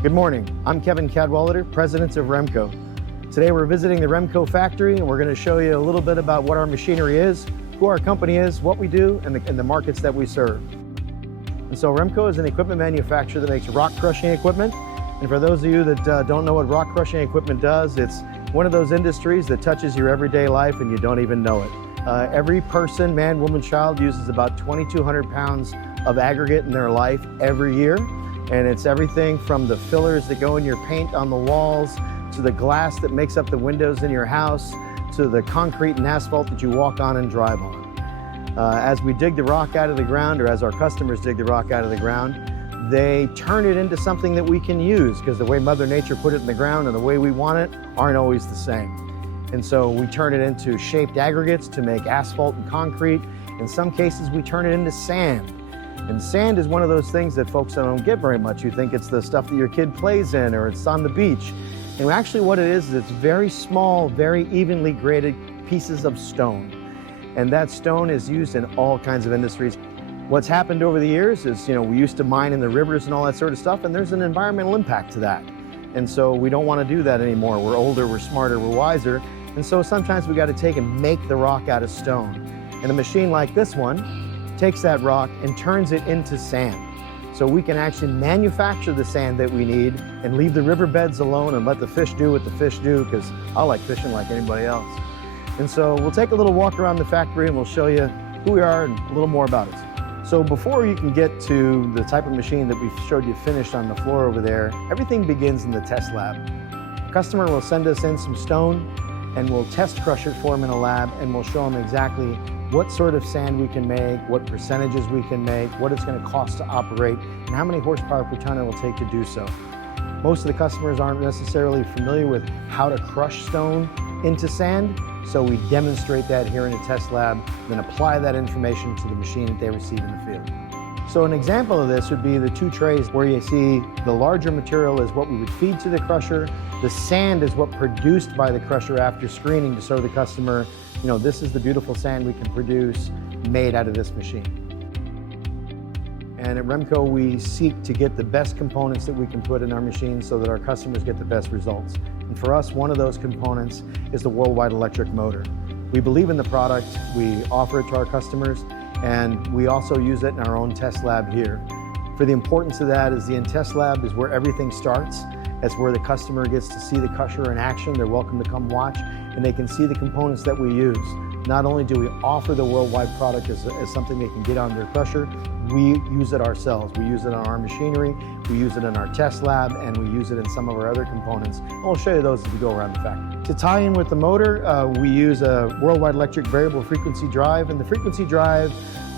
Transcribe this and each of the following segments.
Good morning, I'm Kevin Cadwalader, President of REMco. Today we're visiting the REMco factory and we're going to show you a little bit about what our machinery is, who our company is, what we do, and the markets that we serve. And so REMco is an equipment manufacturer that makes rock crushing equipment. And for those of you that don't know what rock crushing equipment does, it's one of those industries that touches your everyday life and you don't even know it. Every person, man, woman, child, uses about 2,200 pounds of aggregate in their life every year. And it's everything from the fillers that go in your paint on the walls, to the glass that makes up the windows in your house, to the concrete and asphalt that you walk on and drive on. As we dig the rock out of the ground, or as our customers dig the rock out of the ground, they turn it into something that we can use, because the way Mother Nature put it in the ground and the way we want it aren't always the same. And so we turn it into shaped aggregates to make asphalt and concrete. In some cases, we turn it into sand. And sand is one of those things that folks don't get very much. You think it's the stuff that your kid plays in, or it's on the beach. And actually what it is it's very small, very evenly graded pieces of stone. And that stone is used in all kinds of industries. What's happened over the years is, we used to mine in the rivers and all that sort of stuff, and there's an environmental impact to that. And so we don't want to do that anymore. We're older, we're smarter, we're wiser. And so sometimes we got to take and make the rock out of stone. And a machine like this one takes that rock and turns it into sand. So we can actually manufacture the sand that we need and leave the riverbeds alone and let the fish do what the fish do, because I like fishing like anybody else. And so we'll take a little walk around the factory and we'll show you who we are and a little more about us. So before you can get to the type of machine that we showed you finished on the floor over there, everything begins in the test lab. The customer will send us in some stone and we'll test crush it for them in a lab, and we'll show them exactly what sort of sand we can make, what percentages we can make, what it's going to cost to operate, and how many horsepower per ton it will take to do so. Most of the customers aren't necessarily familiar with how to crush stone into sand, so we demonstrate that here in a test lab, then apply that information to the machine that they receive in the field. So an example of this would be the two trays where you see the larger material is what we would feed to the crusher. The sand is what produced by the crusher after screening to show the customer, this is the beautiful sand we can produce made out of this machine. And at REMco, we seek to get the best components that we can put in our machines so that our customers get the best results. And for us, one of those components is the WorldWide electric motor. We believe in the product, we offer it to our customers, and we also use it in our own test lab here. For the importance of that is the test lab is where everything starts. That's where the customer gets to see the crusher in action. They're welcome to come watch, and they can see the components that we use. Not only do we offer the WorldWide product as something they can get on their crusher, we use it ourselves. We use it on our machinery, we use it in our test lab, and we use it in some of our other components. And we'll show you those as we go around the factory. To tie in with the motor, we use a WorldWide electric variable frequency drive, and the frequency drive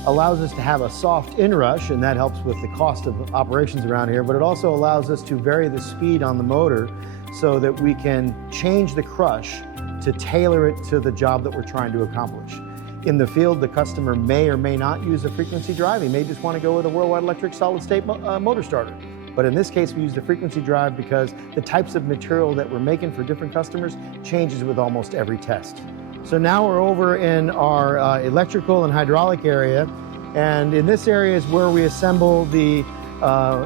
allows us to have a soft inrush, and that helps with the cost of operations around here, but it also allows us to vary the speed on the motor so that we can change the crush to tailor it to the job that we're trying to accomplish. In the field, the customer may or may not use a frequency drive. He may just want to go with a WorldWide electric solid state motor starter. But in this case, we use the frequency drive because the types of material that we're making for different customers changes with almost every test. So now we're over in our electrical and hydraulic area, and in this area is where we assemble the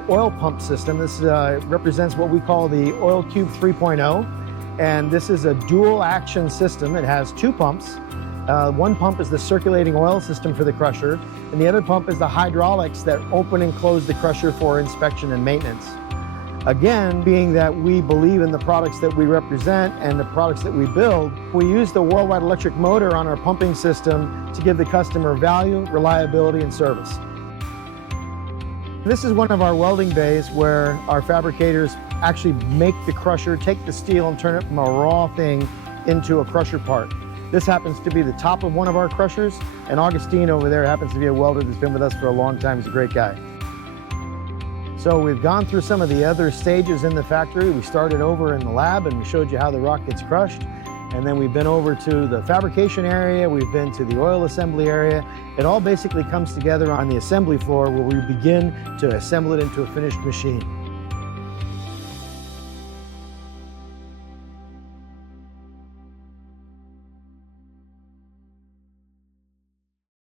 oil pump system. This represents what we call the Oil Cube 3.0, and this is a dual action system. It has two pumps. One pump is the circulating oil system for the crusher, and the other pump is the hydraulics that open and close the crusher for inspection and maintenance. Again, being that we believe in the products that we represent and the products that we build, we use the WorldWide electric motor on our pumping system to give the customer value, reliability, and service. This is one of our welding bays where our fabricators actually make the crusher, take the steel and turn it from a raw thing into a crusher part. This happens to be the top of one of our crushers, and Augustine over there happens to be a welder that's been with us for a long time. He's a great guy. So we've gone through some of the other stages in the factory. We started over in the lab and we showed you how the rock gets crushed. And then we've been over to the fabrication area, we've been to the oil assembly area. It all basically comes together on the assembly floor where we begin to assemble it into a finished machine.